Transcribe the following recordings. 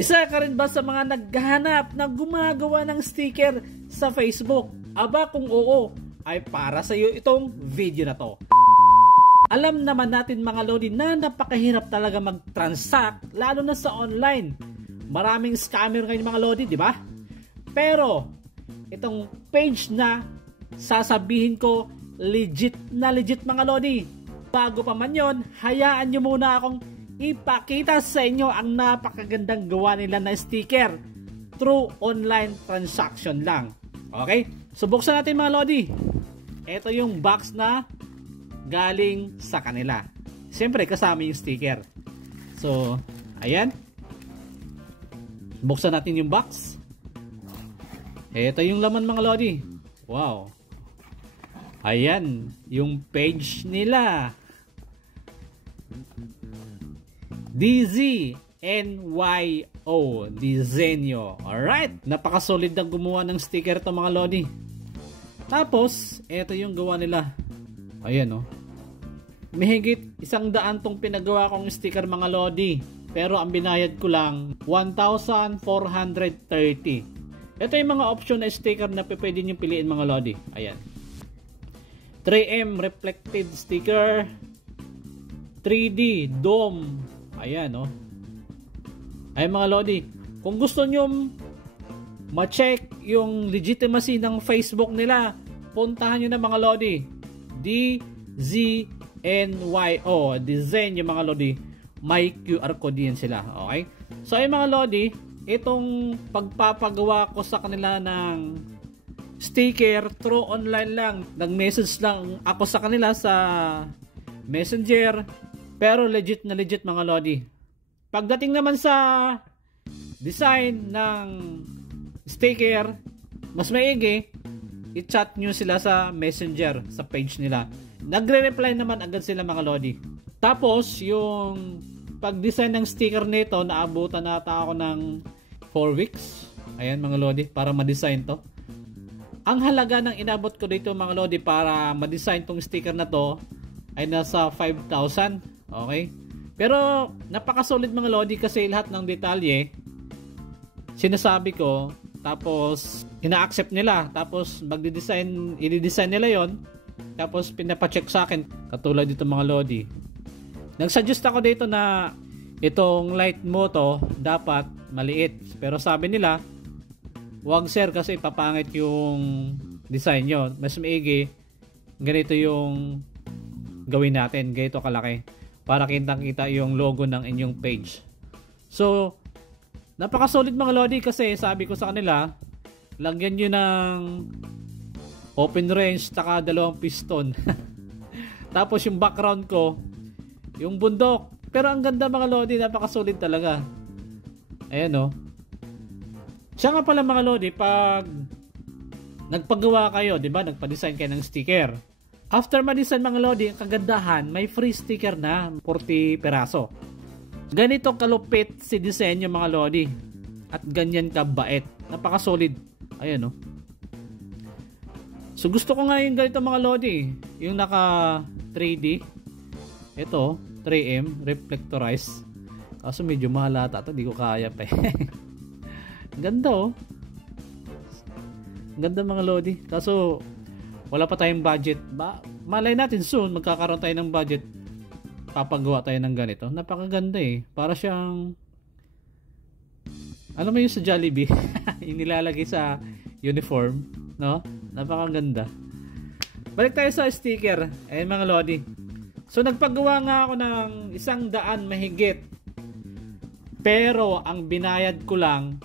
Isa ka rin ba sa mga naghahanap na gumagawa ng sticker sa Facebook? Aba kung oo, ay para sa iyo itong video na to. Alam naman natin mga lodi na napakahirap talaga mag-transact lalo na sa online. Maraming scammer ngayon mga lodi, di ba? Pero itong page na sasabihin ko legit na legit mga lodi. Bago pa man yon, hayaan nyo muna akong ipakita sa inyo ang napakagandang gawa nila na sticker through online transaction lang. Okay? So buksan natin mga lodi. Ito yung box na galing sa kanila. Siyempre kasama yung sticker. So, ayan. Buksan natin yung box. Ito yung laman mga lodi. Wow. Ayan, yung page nila. DZNYO Disenyo. Alright, napakasolid na gumawa ng sticker to mga lodi. Tapos, ito yung gawa nila. Ayan oh. Mahigit 100 tong pinagawa kong sticker mga lodi. Pero ang binayad ko lang 1,430. Ito yung mga option na sticker na pwede nyo piliin mga lodi. Ayan. 3M reflective sticker. 3D dome. Ayan oh. Ay mga lodi, kung gusto nyo ma-check yung legitimacy ng Facebook nila, puntahan nyo na mga lodi. DZNYO Design yung mga lodi. May QR code yan sila. Okay? So ay mga lodi, itong pagpapagawa ko sa kanila ng sticker through online lang. Nag-message lang ako sa kanila sa Messenger. Pero legit na legit mga lodi. Pagdating naman sa design ng sticker, mas maigi, i-chat nyo sila sa Messenger, sa page nila. Nagre-reply naman agad sila mga lodi. Tapos, yung pag-design ng sticker nito, naabutan nata ako ng 4 weeks. Ayan mga lodi, para ma-design to. Ang halaga ng inabot ko dito mga lodi para ma-design tong sticker na to ay nasa 5,000. Okay? Pero napakasolid mga lodi kasi lahat ng detalye sinasabi ko, tapos ina-accept nila, tapos magde-design, i-design nila yon, tapos pinapacheck sa akin katulad dito mga lodi. Nag-suggest ako dito na itong light mo to dapat maliit, pero sabi nila wag sir kasi papangit yung design nyo, mas maigi ganito yung gawin natin, ganito kalaki para kitang-kita yung logo ng inyong page. So, napakasolid mga lodi kasi sabi ko sa kanila, lagyan nyo ng open range taka 2 piston. Tapos yung background ko, yung bundok. Pero ang ganda mga lodi, napakasolid talaga. Ayan o. Siya nga pala mga lodi, pag nagpagawa kayo, di ba? Nagpa-design kayo ng sticker. After ma-design mga lodi, ang kagandahan, may free sticker na 40 peraso. Ganito kalupit si disenyo mga lodi. At ganyan kabait. Napaka-solid. Ayan o. So gusto ko nga yung ganito mga lodi. Yung naka 3D. Ito, 3M, reflectorized. Kaso medyo mahal ata ito. Di ko kaya pa eh. Ganda oh. Ganda mga lodi. Kaso wala pa tayong budget. Malay natin soon magkakaroon tayo ng budget. Papagawa tayo ng ganito. Napakaganda eh. Para siyang alam mo yung sa Jollibee. Yung nilalagay sa uniform. No? Napakaganda. Balik tayo sa sticker. Ayan mga lodi. So nagpagawa nga ako ng 100 mahigit. Pero ang binayad ko lang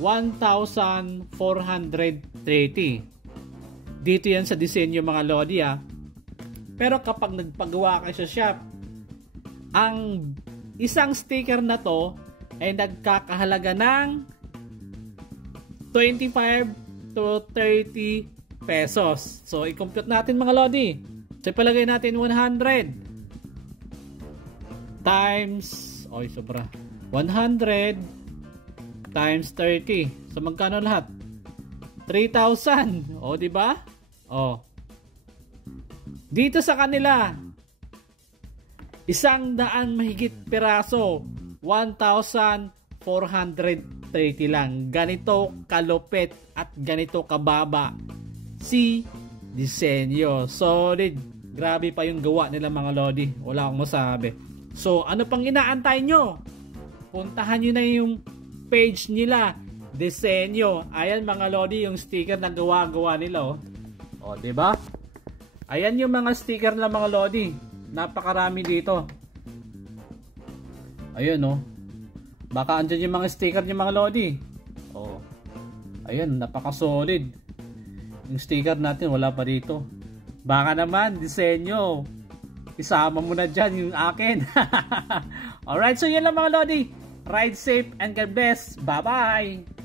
1,430. Dito yan sa disenyo mga lodi ah. Pero kapag nagpagawa kayo sa shop, ang isang sticker na to ay nagkakahalaga ng 25 to 30 pesos. So i-compute natin mga lodi. So ipalagay natin 100 times, oy sobra, 100 times 30. So magkano lahat? 3,000. O di ba? O. Dito sa kanila 100 mahigit piraso, 1,430. 430 lang. Ganito kalupit at ganito kababa si disenyo. Solid. Grabe pa yung gawa nila mga lodi. Wala akong masabi. So, ano pang inaantay nyo? Puntahan nyo na yung page nila. Disenyo. Ayan mga lodi, yung sticker na gawa-gawa nila. O, diba? Ayan yung mga sticker na mga lodi. Napakarami dito. Ayun, oh. Baka andyan yung mga sticker ng mga lodi. Oh. Ayun, napaka-solid. Yung sticker natin wala pa dito. Baka naman, disenyo. Isama mo na dyan yung akin. Alright, so yun lang mga lodi. Ride safe and God bless. Bye-bye.